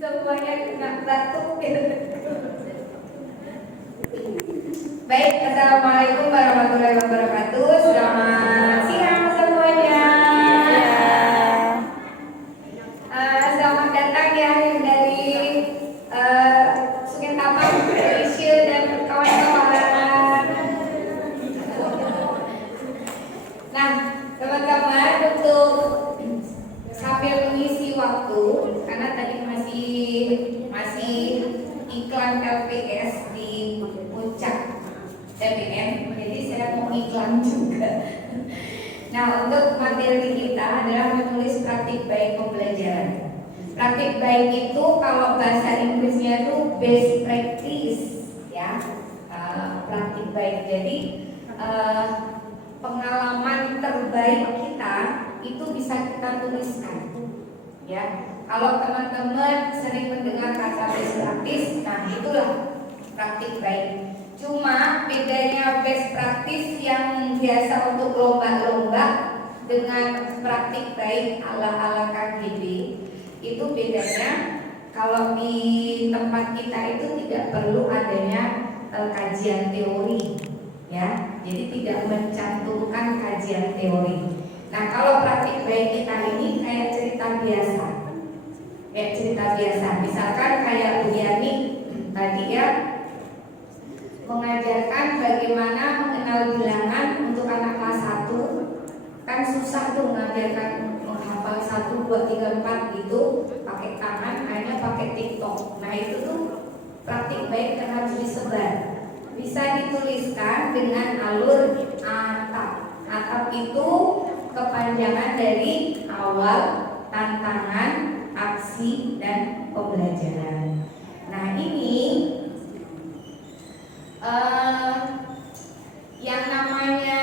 Semuanya kena batuk. Baik, assalamualaikum warahmatullahi wabarakatuh. Selamat siang semuanya. Selamat datang ya yang dari Sungai Tapang, Malaysia dan kawan-kawan. Nah, teman-teman, untuk sambil mengisi waktu, karena tadi masih iklan LPS di Puncak TBM, jadi saya mau iklan juga. Nah, untuk materi kita adalah menulis praktik baik pembelajaran. Praktik baik itu kalau bahasa Inggrisnya itu best practice, ya. Praktik baik. Jadi pengalaman terbaik kita itu bisa kita tuliskan, ya. Kalau teman-teman sering mendengar kata best practice, nah itulah praktik baik. Cuma bedanya best practice yang biasa untuk lomba-lomba dengan praktik baik ala-ala KGB, itu bedanya kalau di tempat kita itu tidak perlu adanya kajian teori, ya. Jadi tidak mencantumkan kajian teori. Nah, kalau praktik baik kita ini kayak cerita biasa. Misalkan kayak Bu Yani tadi ya, mengajarkan bagaimana mengenal bilangan untuk anak kelas 1. Kan susah tuh mengajarkan menghafal 1, 2, 3, 4 gitu pakai tangan, hanya pakai TikTok. Nah, itu tuh praktik baik yang harus disebar. Bisa dituliskan dengan alur atap. Atap itu kepanjangan dari awal, tantangan, aksi, dan pembelajaran. Nah, ini yang namanya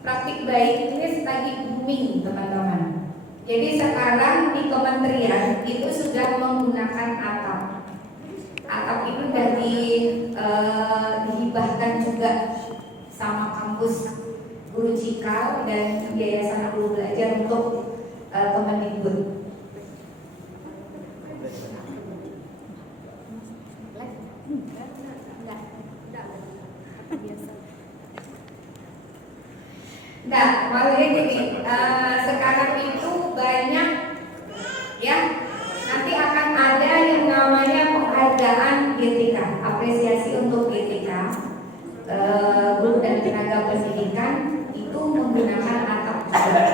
praktik baik ini lagi booming, teman-teman. Jadi sekarang di kementerian itu sudah menggunakan atap. Atap itu sudah dihibahkan juga sama kampus Guru Cikal dan Yayasan Guru Belajar untuk Kemendikbud. Nah, maksudnya gini, sekarang itu banyak, ya, nanti akan ada yang namanya penghargaan GTK, apresiasi untuk GTK, guru dan tenaga pendidikan itu menggunakan atap juga.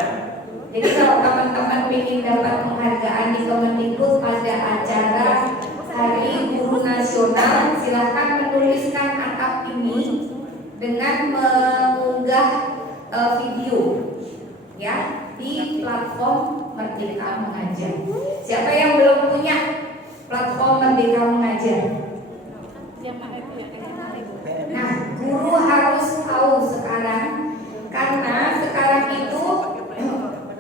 Jadi kalau teman-teman ingin dapat penghargaan di Kemendikbud pada acara Hari Guru Nasional, silahkan menuliskan atap ini dengan mengunggah video, ya, di platform Merdeka Mengajar. Siapa yang belum punya platform Merdeka Mengajar? Nah, guru harus tahu sekarang, karena sekarang itu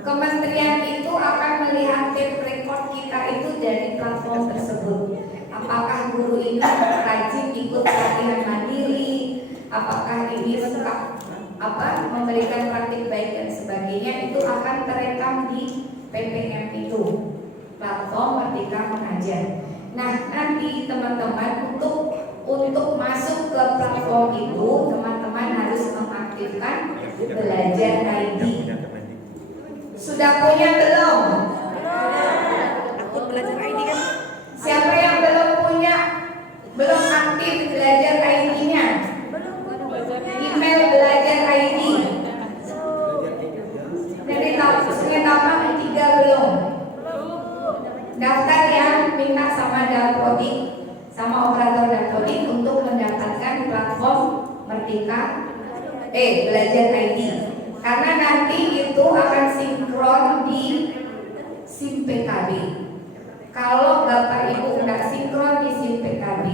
kementerian itu akan melihat tape record kita itu dari platform tersebut. Apakah guru ini rajin ikut pelatihan mandiri, apakah ini suka memberikan praktik baik dan sebagainya, itu akan terekam di PPM itu, platform Merdeka Mengajar. Nah, nanti teman-teman untuk masuk ke platform itu, teman-teman harus mengaktifkan Belajar ID. Sudah punya belum? Takut Belajar ID kan? Siapa yang belum punya, belum aktif Belajar ID-nya? Email Belajar ID. Dari Sungai Tapang 3 belum? Daftar ya, minta sama Dapodik, sama operator Dapodik untuk mendapatkan platform Merdeka Belajar ID. Karena nanti itu akan sinkron di SIM PKB. Kalau Bapak Ibu tidak sinkron di SIM PKB,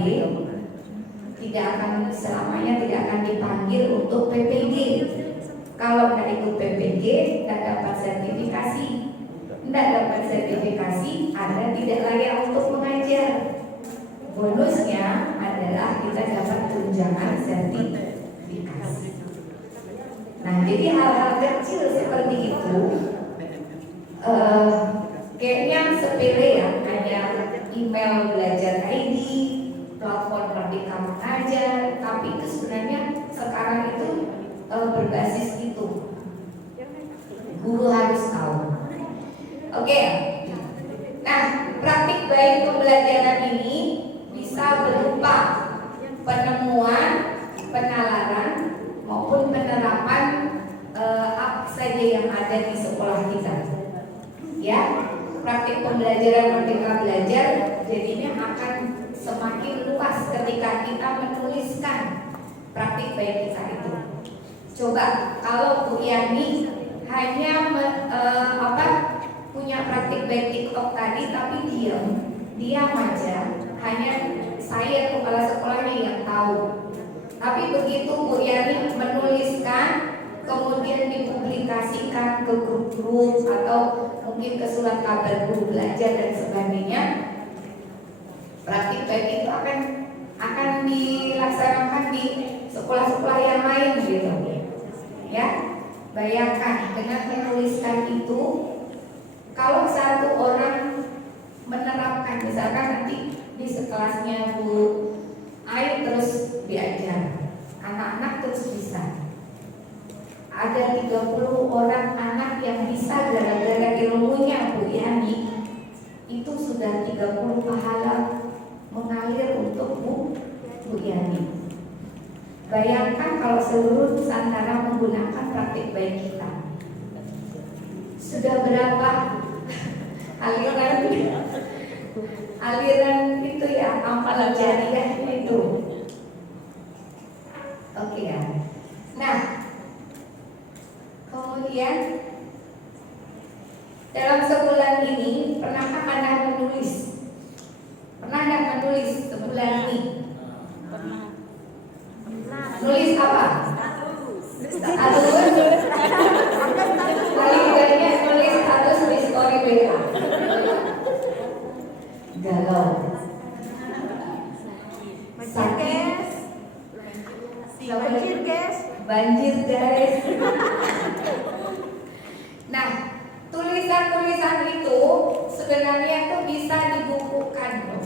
selamanya tidak akan dipanggil untuk PPG. Kalau tidak ikut PPG, tidak dapat sertifikasi. Tidak dapat sertifikasi, Anda tidak layak untuk mengajar. Bonusnya adalah kita dapat tunjangan sertifikasi. Nah, jadi hal-hal kecil seperti itu kayaknya sepele ya, hanya email belajar ID, platform Merdeka Mengajar, tapi itu sebenarnya sekarang itu berbasis itu. Guru harus tahu. Oke. Nah, praktik baik pembelajaran ini bisa berupa penemuan, penalaran maupun penerapan apa saja yang ada di sekolah kita. Ya, praktik pembelajaran Merdeka Belajar jadinya akan semakin luas ketika kita menuliskan praktik baik kita itu. Coba kalau Bu Yani hanya punya praktik baik TikTok tadi tapi diam aja, hanya saya kepala sekolahnya yang tahu. Tapi begitu Bu Yani menuliskan, kemudian dipublikasikan ke grup-grup atau mungkin ke surat kabar guru belajar dan sebagainya, praktik baik itu akan dilaksanakan di sekolah-sekolah yang lain gitu. Ya, bayangkan dengan menuliskan itu, kalau satu orang menerapkan, misalkan nanti di sekelasnya Bu Ai terus diajar, anak-anak terus bisa. Ada 30 orang anak yang bisa gara-gara ilmunya Bu Yani, itu sudah 30 pahala mengalir untuk Bu Yani. Bayangkan kalau seluruh Nusantara menggunakan praktik baik kita, sudah berapa aliran itu ya, amal jariah itu. Oke ya. Nah, kemudian dalam sebulan ini pernahkah Anda menulis? Pernah nggak menulis sebulan ini? Pernah. Nulis apa? Status. Paling banyak nulis status di story WA. Galau. Sakit. Banjir guys. Nah, tulisan-tulisan itu sebenarnya itu bisa dibukukan loh,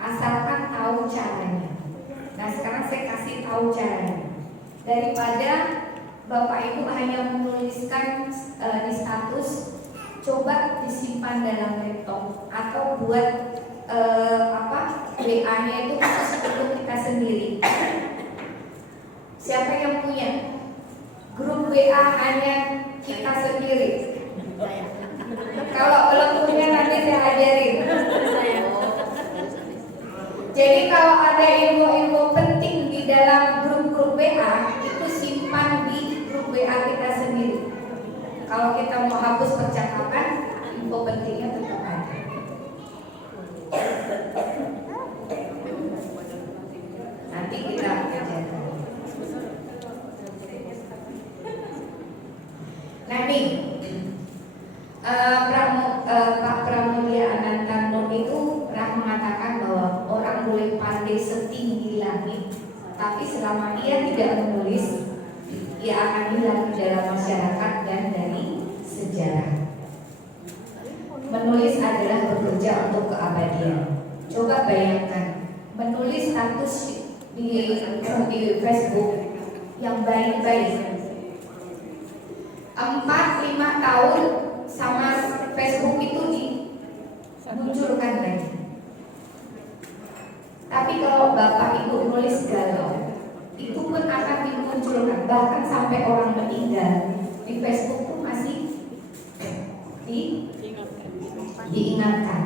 asalkan tahu caranya. Nah, sekarang saya kasih tahu caranya. Daripada Bapak Ibu hanya menuliskan di status, coba disimpan dalam laptop atau buat WA-nya itu khusus untuk kita sendiri. Siapa yang punya grup WA hanya kita sendiri? Kalau belum punya nanti saya ajarin. Jadi kalau ada info-info penting di dalam grup-grup WA, itu simpan di grup WA kita sendiri. Kalau kita mau hapus percakapan, info pentingnya tetap ada. Nanti kita ajarkan. Nah nih, Pak Pramudia Anantarno itu pernah mengatakan bahwa orang boleh pandai setinggi langit, tapi selama ia tidak menulis, ia akan hilang di dalam masyarakat dan dari sejarah. Menulis adalah bekerja untuk keabadian. Coba bayangkan, menulis status di Facebook yang baik-baik, 4-5 tahun sama Facebook itu dimunculkan lagi. Tapi kalau Bapak Ibu nulis galau, itu pun akan dimunculkan, bahkan sampai orang meninggal di Facebook pun masih diingatkan.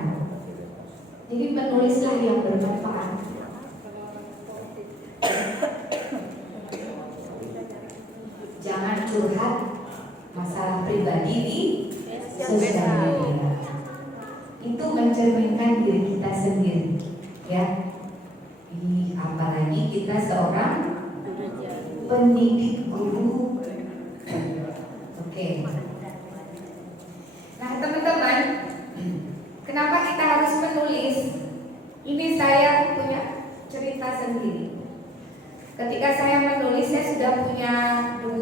Jadi menulislah yang bermanfaat. Jangan curhat masalah pribadi di sosial media. Itu mencerminkan diri kita sendiri, ya. Apalagi kita seorang pendidik guru. Oke. Nah teman-teman, kenapa kita harus menulis? Ini saya punya cerita sendiri. Ketika saya menulis, saya sudah punya 2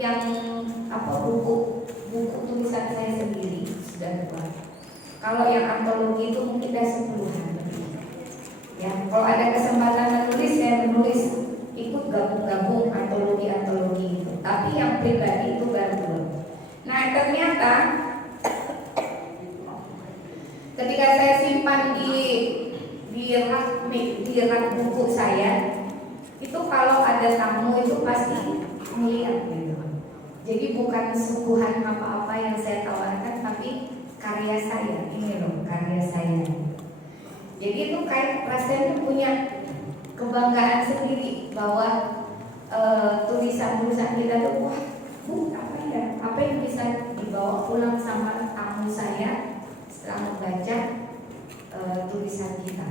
yang buku tulisan saya sendiri, sudah 2. Kalau yang antologi itu mungkin ada 10-an. Ya, kalau ada kesempatan menulis, saya menulis ikut gabung-gabung antologi itu. Tapi yang pribadi itu baru. Nah, ternyata ketika saya simpan di rak buku saya, itu kalau ada tamu itu pasti melihat gitu. Jadi bukan suguhan apa-apa yang saya tawarkan, tapi karya saya. Ini loh karya saya. Jadi itu kayak rasanya punya kebanggaan sendiri bahwa tulisan-tulisan kita tuh wah, apa yang bisa dibawa pulang sama tamu saya setelah membaca tulisan kita.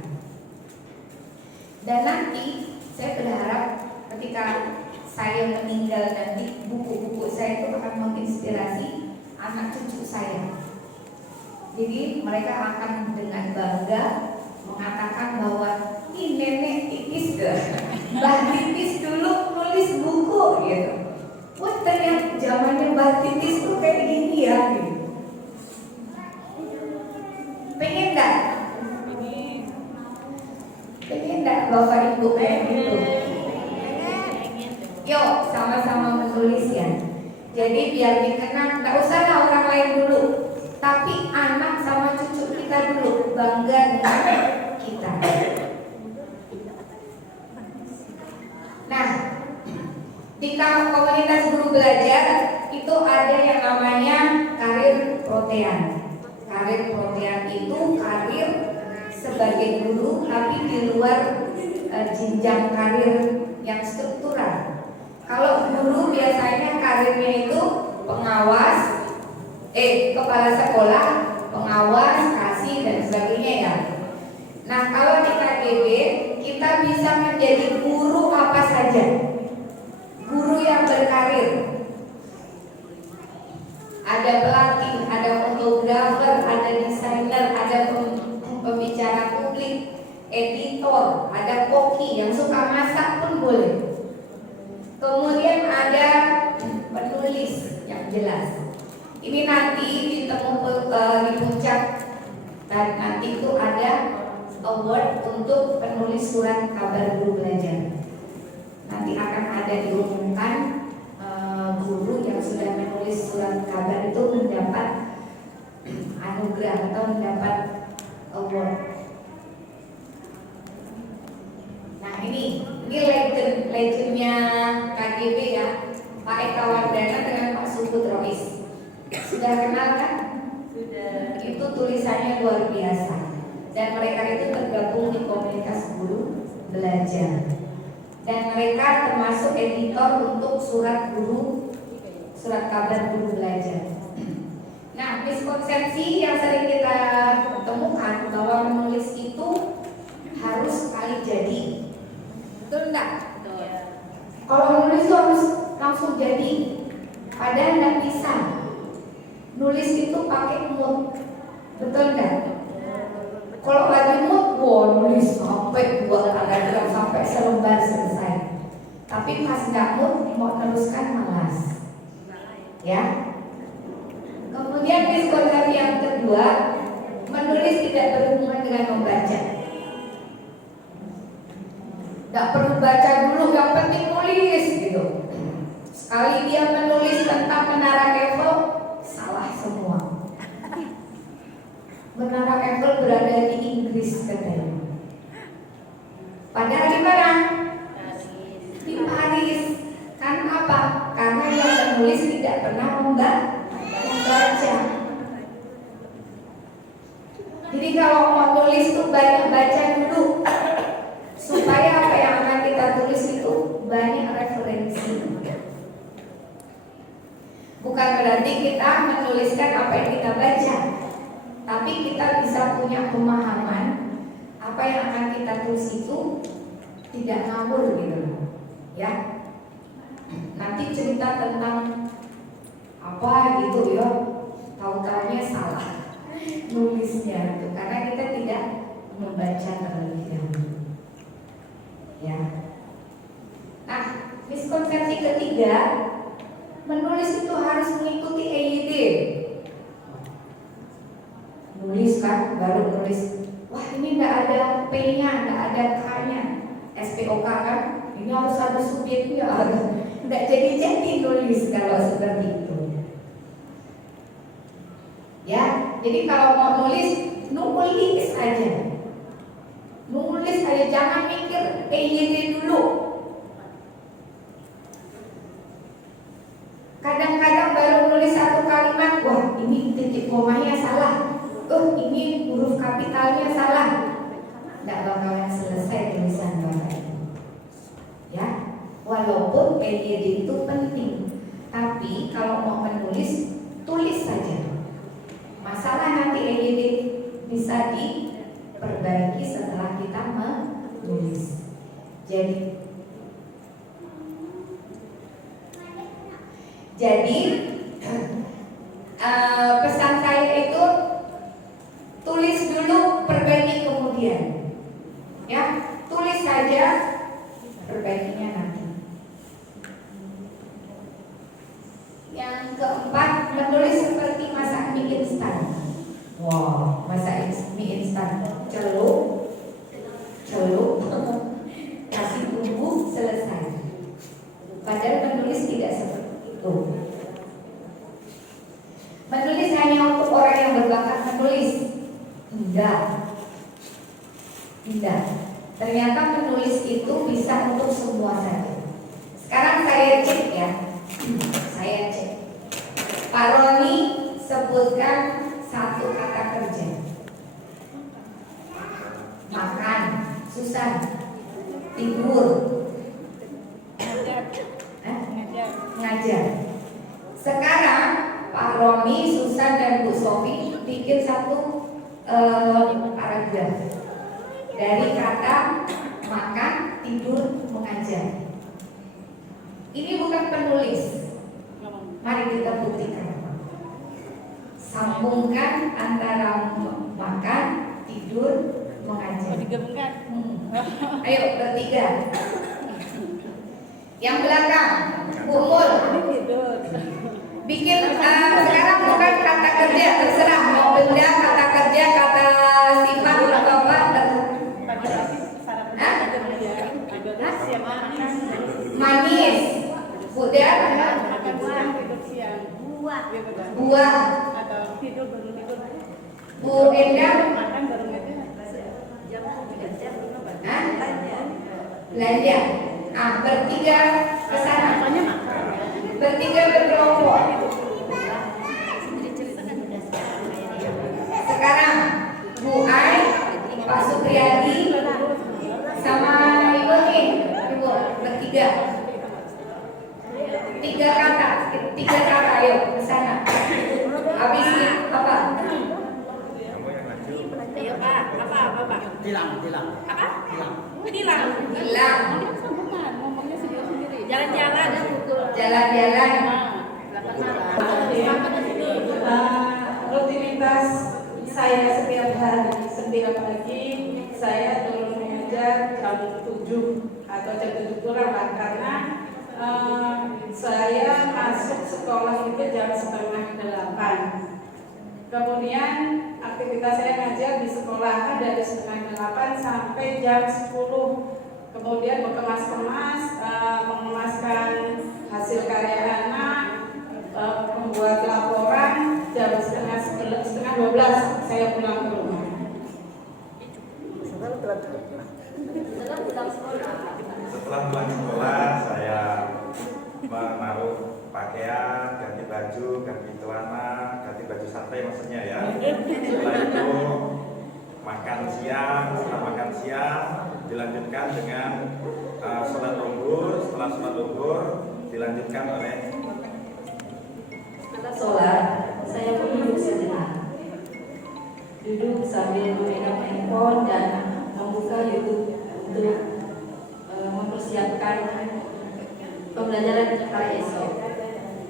Dan nanti saya berharap ketika saya meninggal nanti, buku-buku saya itu akan menginspirasi anak cucu saya. Jadi mereka akan dengan bangga mengatakan bahwa ini nenek Titis Mbah Titis dulu nulis buku gitu. Wah, ternyata zamannya Mbah Titis tuh kayak gini ya gitu. Pengen enggak Bapak Ibu kayak gitu? Yuk sama-sama menulis ya. Jadi biar dikenang, nggak usahlah orang lain dulu, tapi anak sama cucu kita dulu bangga dengan kita. Nah, di komunitas guru belajar itu ada yang namanya karir protean. Karir protean itu karir sebagai guru tapi di luar jenjang karir yang struktural. Kalau guru biasanya karirnya itu pengawas, kepala sekolah, pengawas, kasih dan sebagainya ya. Nah, kalau di KGB kita bisa menjadi guru apa saja. Guru yang berkarir. Ada pelatih, ada fotografer, ada desainer, ada pembicara publik, editor, ada koki yang suka masak pun boleh. Kemudian ada penulis yang jelas. Ini nanti di puncak dan nanti itu ada award untuk penulis surat kabar guru belajar. Nanti akan ada diumumkan guru yang sudah menulis surat kabar itu mendapat anugerah atau mendapat award. Nah ini legendnya KGB ya, Pak Eka Wardana dengan Pak Subut Rois. Sudah kenal kan? Sudah. Itu tulisannya luar biasa. Dan mereka itu tergabung di komunitas guru belajar. Dan mereka termasuk editor untuk surat kabar guru belajar. Nah, miskonsepsi yang sering kita temukan bahwa menulis itu harus sekali jadi. Betul enggak? Kalau menulis itu harus langsung jadi. Padahal enggak bisa. Nulis itu pakai mood. Betul enggak? Kalau lagi mood, nulis sampai 2 paragraf sampai selembar selesai. Tapi pas enggak mood, mau teruskan malas. Ya. Kemudian miskonsepsi yang kedua, menulis tidak berhubungan dengan membaca. Gak perlu baca dulu, yang penting nulis gitu. Sekali dia menulis tentang Menara Eiffel, salah semua. Menara Eiffel berada di Inggris katanya. Padahal di mana? Di Paris. Kan apa? Karena yang menulis tidak pernah membaca. Jadi kalau mau nulis tuh banyak baca dulu, supaya apa yang akan kita tulis itu banyak referensi. Bukan berarti kita menuliskan apa yang kita baca, tapi kita bisa punya pemahaman apa yang akan kita tulis itu tidak ngawur gitu, ya. Nanti cerita tentang apa gitu ya, tahu-tahunya salah nulisnya itu karena kita tidak membaca terlebih dahulu. Ya. Nah, miskonsepsi ketiga, menulis itu harus mengikuti EYD. nulis kan, baru nulis, wah ini nggak ada P-nya, nggak ada K-nya, SPOK kan, ini harus ada subjeknya, nggak jadi nulis kalau seperti itu. Ya, jadi kalau mau nulis aja, jangan mikir PYD dulu. Kadang-kadang baru nulis satu kalimat, wah ini titik komanya salah, ini huruf kapitalnya salah, nggak bakalan selesai tulisan Bapak. Ya, walaupun PYD itu penting, tapi kalau mau menulis, tulis saja. Masalah nanti PYD bisa diperbaiki setelah kita menulis. Jadi pesan saya itu tulis dulu, perbaiki kemudian. Ya, tulis saja, perbaikinya nanti. Yang keempat, menulis seperti masak mie instan. Wow, masak mie instan, celup, kasih bumbu, selesai. Padahal menulis tidak seperti itu. Menulis hanya untuk orang yang berbakat menulis? Tidak. Ternyata menulis itu bisa untuk semua saja. Sekarang saya cek ya. Pak Roni sebutkan satu kata kerja. Makan, susah. Tidur, ngajar. Sekarang Pak Roni, Susan dan Bu Sofi bikin satu paragraf dari kata makan, tidur, mengajar. Ini bukan penulis. Mari kita buktikan. Sambungkan antara makan, tidur, mengajar. Ayo bertiga. Yang belakang, Bu Mul. Bikin sekarang bukan kata kerja, terserah mau benda, kata kerja, kata sifat atau apa. Manis, budak, buah, Bu Endang, belanja. Bertiga ke sana. Bertiga berkelompok. Sekarang Bu Ai, Pak Supriyadi, sama Ibu nih, Ibu bertiga. Tiga kata, ayo ke sana. Habis apa? Ayo Pak, apa? Hilang. Apa? Hilang. Jalan-jalan. Rutinitas saya setiap hari, setiap pagi saya turun mengajar jam 7 atau jam 7 kurang lah, karena saya masuk sekolah itu jam 7:30. Kemudian aktivitas saya ngajar di sekolahan dari 7:30 sampai jam 10. Kemudian mengemas mengemaskan hasil karya anak, membuat laporan. Jam setengah 12 saya pulang ke rumah. Setelah pulang sekolah saya menaruh pakaian, ganti baju, ganti celana, ganti baju santai maksudnya ya. Setelah itu makan siang. Setelah makan siang dilanjutkan dengan sholat zuhur. Setelah sholat zuhur dilanjutkan oleh sholat. Saya pun duduk sejenak, duduk sambil memegang handphone dan membuka YouTube untuk mempersiapkan pembelajaran hari esok.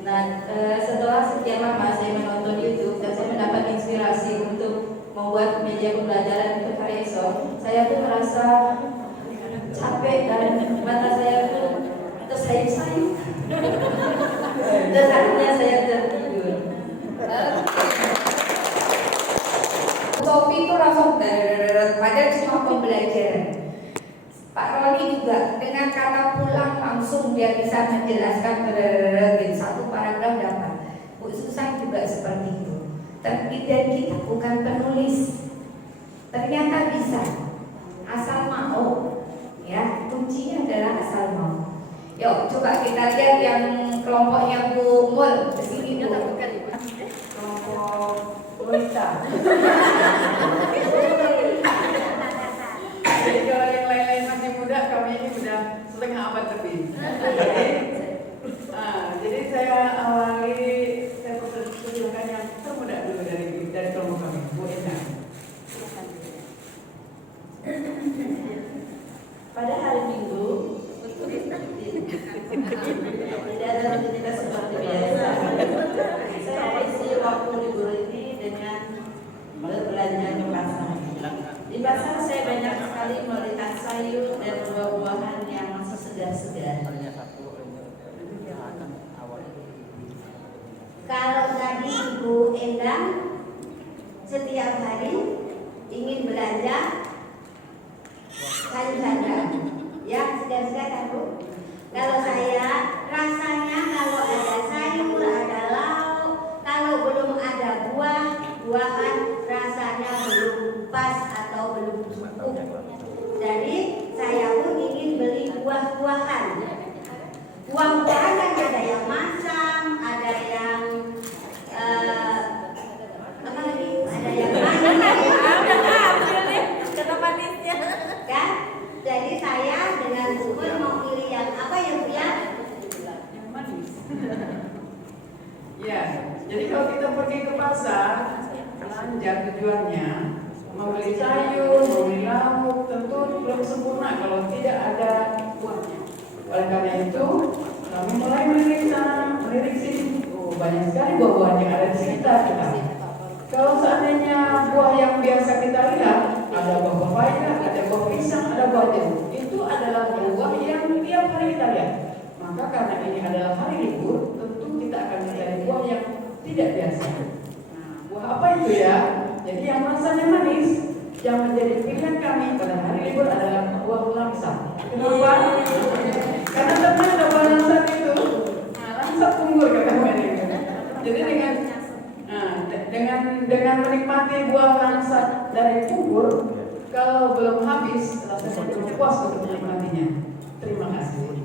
Nah, setelah sekian lama saya menonton YouTube dan saya mendapat inspirasi untuk membuat media pembelajaran untuk hari esok, saya pun merasa capek dan mata saya pun tersayup-sayup. Dan akhirnya saya tertidur. filosofi itu langsung padahal cuma pembelajaran. Pak Roni juga dengan kata pulang langsung dia bisa menjelaskan gitu, satu paragraf dapat. Bu Susan juga seperti itu. Tapi dan kita bukan penulis, ternyata bisa asal mau. Ya, kuncinya adalah asal mau. Yuk coba kita lihat yang kelompoknya Bu Mul kesini Bu. Kelompok wanita. Jadi kalau yang lain-lain masih muda, kami ini sudah setengah abad lebih. Jadi saya awali, saya persilakan yang termuda dulu dari kelompok kami, Bu Endang. Pada hari Minggu tidak ada rutinitas seperti biasa. Saya isi waktu libur ini dengan berbelanja ke pasar. Di pasar saya banyak sekali melihat sayur dan buah-buahan yang masih segar-segar. Kalau tadi Ibu Endang setiap hari ingin belanja sayur-sayuran, ya segar-segar kan Bu? Kalau saya rasanya kalau ada sayur, ada lauk, kalau belum ada buah-buahan rasanya belum pas atau belum cukup. Jadi saya pun ingin beli buah-buahan. Buah-buahan kan ada yang masam, ada yang apa lagi? Ada yang manis, kan? Jadi saya dengan Bubur mau pilih yang apa ya Bu ya? Yang manis. Ya, jadi kalau kita pergi ke pasar, belanja tujuannya membeli sayur, membeli lauk, tentu belum sempurna kalau tidak ada buahnya. Oleh karena itu, kami mulai melirik sini. Oh, banyak sekali buah-buahan yang ada di sekitar kita. Kalau seandainya buah yang biasa kita lihat, ada buah pepaya, ada buah pisang, ada buah jeruk, itu adalah buah yang tiap hari kita lihat. Maka karena ini adalah hari libur, tentu kita akan mencari buah yang tidak biasa. Nah, buah apa itu ya? Jadi yang rasanya manis, yang menjadi pilihan kami pada hari libur adalah buah langsat. Kenapa? Karena teman ada buah langsat itu, langsat punggur kata mereka. Jadi dengan menikmati buah langsat dari punggur, kalau belum habis, rasanya belum puas untuk menikmatinya. Terima kasih.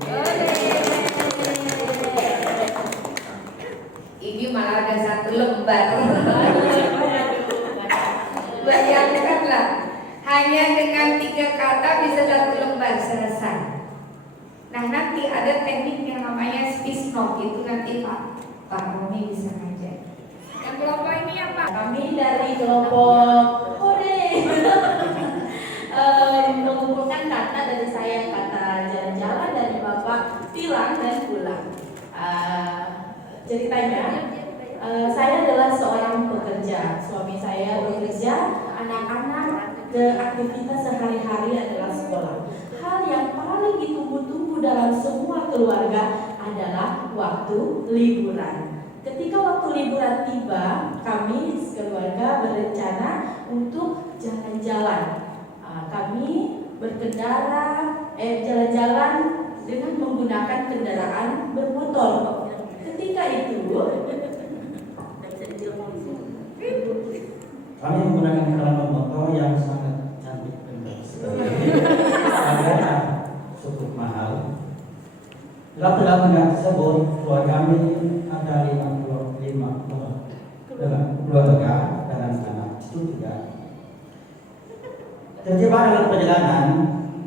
Ini malah ada satu lembar. Bayangkanlah, hanya dengan 3 kata bisa 1 lembar selesai. Nah nanti ada teknik yang namanya speech note, itu nanti Pak Roni bisa ngajar. Yang kelompok ini apa? Kami dari kelompok Hore mengumpulkan kata dari saya, kata jalan-jalan, dari Bapak tilang dan pulang. Ceritanya, saya adalah seorang pekerja. Suami saya bekerja, anak-anak aktivitas sehari-hari adalah sekolah. Hal yang paling ditunggu-tunggu dalam semua keluarga adalah waktu liburan. Ketika waktu liburan tiba, kami keluarga berencana untuk jalan-jalan. Kami berkendara, jalan-jalan dengan menggunakan kendaraan bermotor. Ketika itu, kami menggunakan kendaraan motor yang sangat cantik dan harganya cukup mahal. Dalam perjalanan tersebut, keluarga kami ada 55 dengan keluarga dan anak cucu juga. Tertiba dalam perjalanan,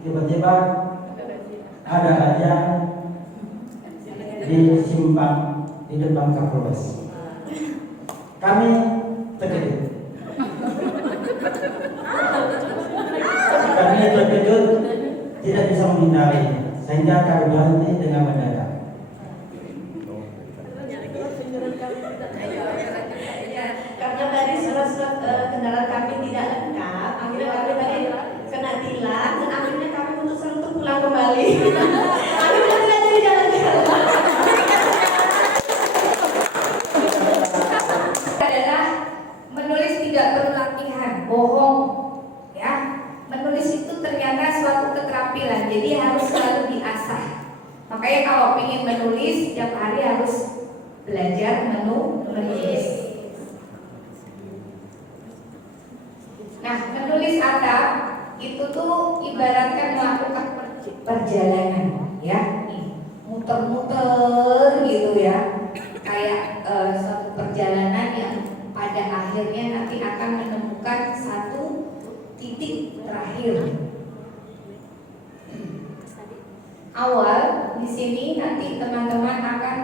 tiba-tiba ada raja disimpang di depan Kapolres. Kami terkejut. Kami terkejut, tidak bisa menghindari, sehingga kami berhenti dengan mendadak. Karena tadi surat-surat kendaraan kami tidak lengkap, akhirnya kami kena tilang dan akhirnya kami memutuskan untuk pulang kembali. Akhirnya tidak jadi jalan-jalan. Adalah menulis tidak perlu latihan. bohong, ya. Menulis itu ternyata suatu keterampilan, jadi harus selalu diasah. Makanya kalau ingin menulis, setiap hari harus belajar menulis. Nah, menulis adab itu tuh ibaratkan melakukan perjalanan, ya, muter-muter gitu ya, kayak suatu perjalanan yang pada akhirnya nanti akan menemukan satu titik terakhir. Awal di sini nanti teman-teman akan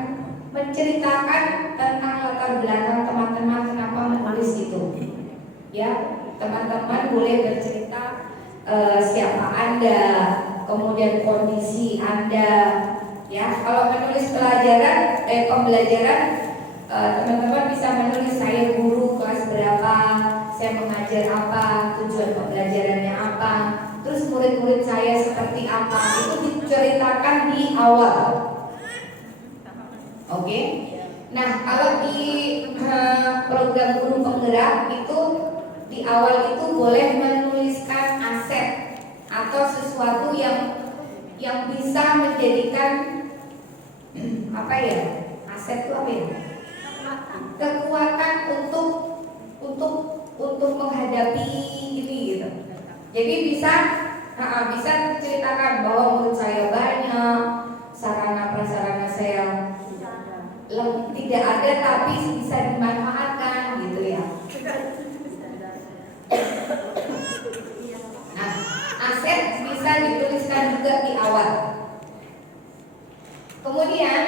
menceritakan tentang latar belakang teman-teman kenapa menulis itu. Ya, teman-teman boleh bercerita siapa Anda, kemudian kondisi Anda. Ya, kalau menulis pembelajaran, teman-teman bisa menulis saya guru kelas berapa, saya mengajar apa, tujuan pembelajarannya apa, terus murid-murid saya seperti apa, itu diceritakan di awal. Oke? Nah, kalau di program guru penggerak itu di awal itu boleh menuliskan aset atau sesuatu yang bisa menjadikan aset itu apa ya? Kekuatan untuk menghadapi ini gitu. Jadi bisa diceritakan bahwa menurut saya banyak sarana prasarana saya tidak ada tapi bisa dimanfaatkan gitu ya. Nah, aset bisa dituliskan juga di awal. Kemudian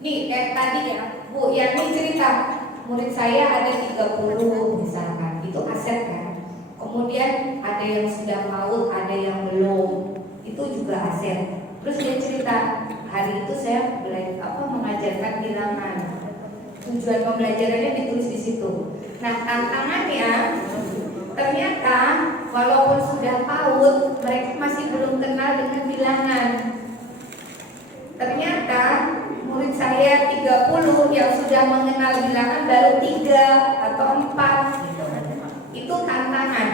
nih kayak tadi ya, Bu Yani cerita murid saya ada 30 misalkan, itu aset kan. Kemudian ada yang sudah PAUD, ada yang belum, itu juga aset. Terus dia cerita, hari itu saya mengajarkan bilangan. Tujuan pembelajarannya ditulis di situ. Nah, tantangannya ternyata walaupun sudah PAUD, mereka masih belum kenal dengan bilangan. Ternyata murid saya 30 yang sudah mengenal bilangan baru 3 atau 4 gitu. Itu tantangan.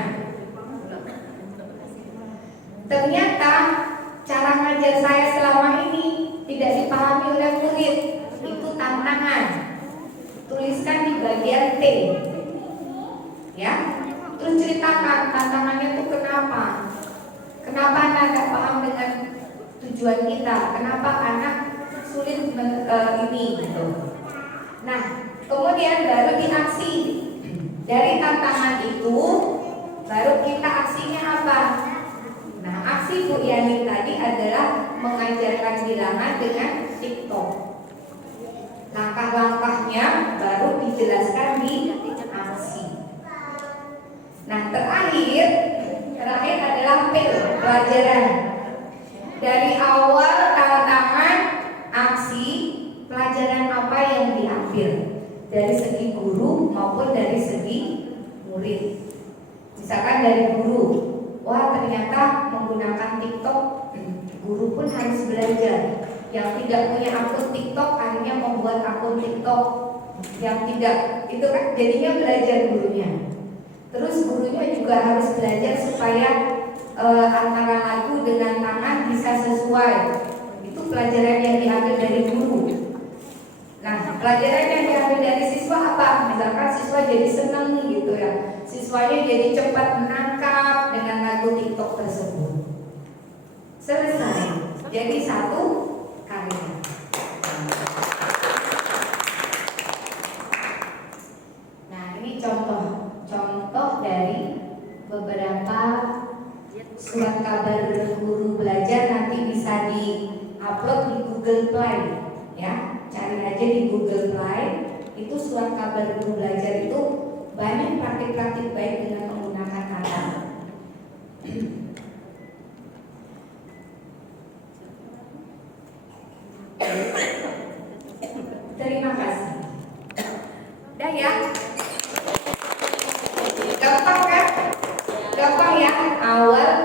Ternyata cara ngajar saya selama ini tidak dipahami oleh murid. Itu tantangan. Tuliskan di bagian T. Ya. Terus ceritakan tantangannya itu kenapa. Kenapa anak tidak paham dengan tujuan kita? Kenapa anak sulit ini gitu. Nah, kemudian baru diaksi. Dari tantangan itu baru kita aksinya apa? Nah, aksi Bu Yani tadi adalah mengajarkan bilangan dengan TikTok. Langkah-langkahnya baru dijelaskan di aksi. Nah, terakhir adalah P, pelajaran. Dari awal tantangan, aksi, pelajaran apa yang diambil dari segi guru maupun dari segi murid. Misalkan dari guru, wah ternyata menggunakan TikTok, guru pun harus belajar. Yang tidak punya akun TikTok akhirnya membuat akun TikTok. Yang tidak, itu kan jadinya belajar gurunya. Terus gurunya juga harus belajar supaya antara lagu dengan tangan bisa sesuai. Itu pelajaran yang diambil dari guru. Nah, pelajaran yang diambil dari siswa apa? Misalkan siswa jadi senang gitu ya. Siswanya jadi cepat menangkap dengan lagu TikTok tersebut. Selesai. Jadi satu karya. Nah, ini contoh dari beberapa surat kabar guru belajar, nanti bisa di-upload di Google Play ya. Cari aja di Google Play, itu surat kabar guru belajar itu banyak praktik-praktik baik dengan menggunakan kata.